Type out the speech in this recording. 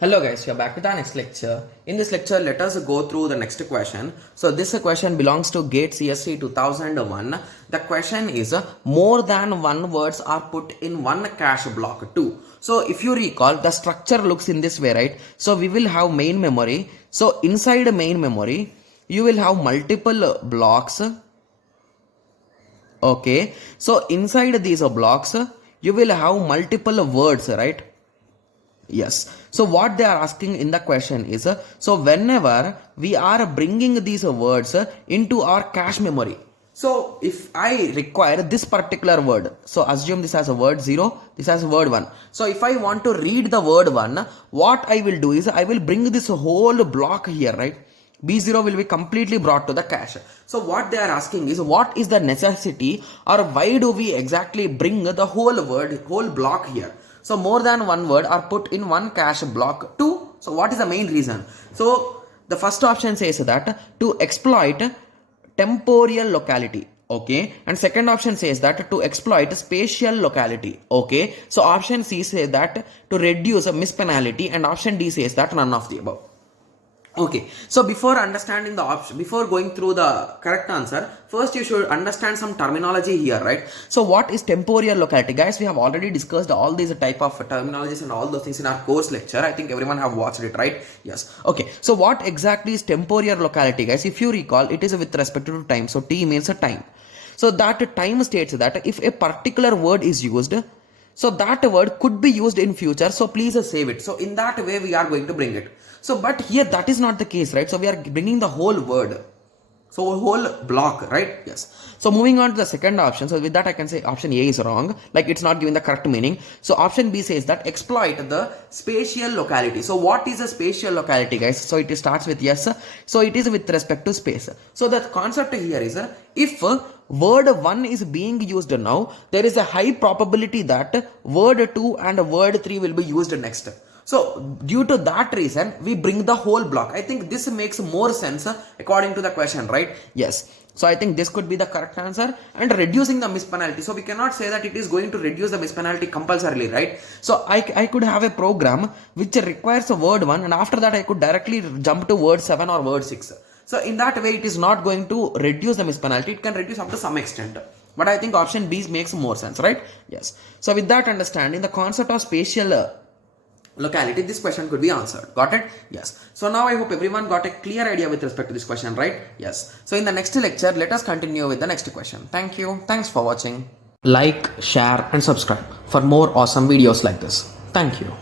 Hello guys, we are back with our next lecture. In this lecture, let us go through the next question. So this question belongs to GATE CSE 2001. The question is more than one words are put in one cache block 2. So if you recall, the structure looks in this way, right? So we will have main memory. So inside main memory, you will have multiple blocks. Okay. So inside these blocks, you will have multiple words, right? Yes. So what they are asking in the question is, so whenever we are bringing these words into our cache memory. So if I require this particular word, so assume this as a word 0, this as word 1. So if I want to read the word 1, what I will do is I will bring this whole block here, right? B0 will be completely brought to the cache. So what they are asking is, what is the necessity or why do we exactly bring the whole word, whole block here? So more than one word are put in one cache block 2. So what is the main reason? So the first option says that to exploit temporal locality. Okay, and second option says that to exploit spatial locality. Okay, so option C says that to reduce a mispenality, and option D says that none of the above. Okay, so before understanding the option, before going through the correct answer, first you should understand some terminology here, right? So what is temporal locality? Guys, we have already discussed all these type of terminologies and all those things in our course lecture. I think everyone have watched it, right? Yes. Okay, so what exactly is temporal locality, guys? If you recall, it is with respect to time. So T means a time. So that time states that if a particular word is used, so that word could be used in future, so please save it. So in that way we are going to bring it. So but here that is not the case, right? So we are bringing the whole word, so whole block, right? Yes. So moving on to the second option. So with that I can say option A is wrong, like it's not giving the correct meaning. So option B says that exploit the spatial locality. So what is a spatial locality, guys? So it starts with yes. So it is with respect to space. So the concept here is if word 1 is being used now, there is a high probability that word 2 and word 3 will be used next. So due to that reason, we bring the whole block. I think this makes more sense according to the question, right? Yes. So I think this could be the correct answer, and reducing the mispenalty. So we cannot say that it is going to reduce the mispenalty compulsorily, right? So I could have a program which requires a word 1, and after that I could directly jump to word 7 or word 6. So in that way, it is not going to reduce the mispenalty. It can reduce up to some extent. But I think option B makes more sense, right? Yes. So with that understanding, the concept of spatial locality, this question could be answered. Got it? Yes. So now I hope everyone got a clear idea with respect to this question, right? Yes. So in the next lecture, let us continue with the next question. Thank you. Thanks for watching. Like, share and subscribe for more awesome videos like this. Thank you.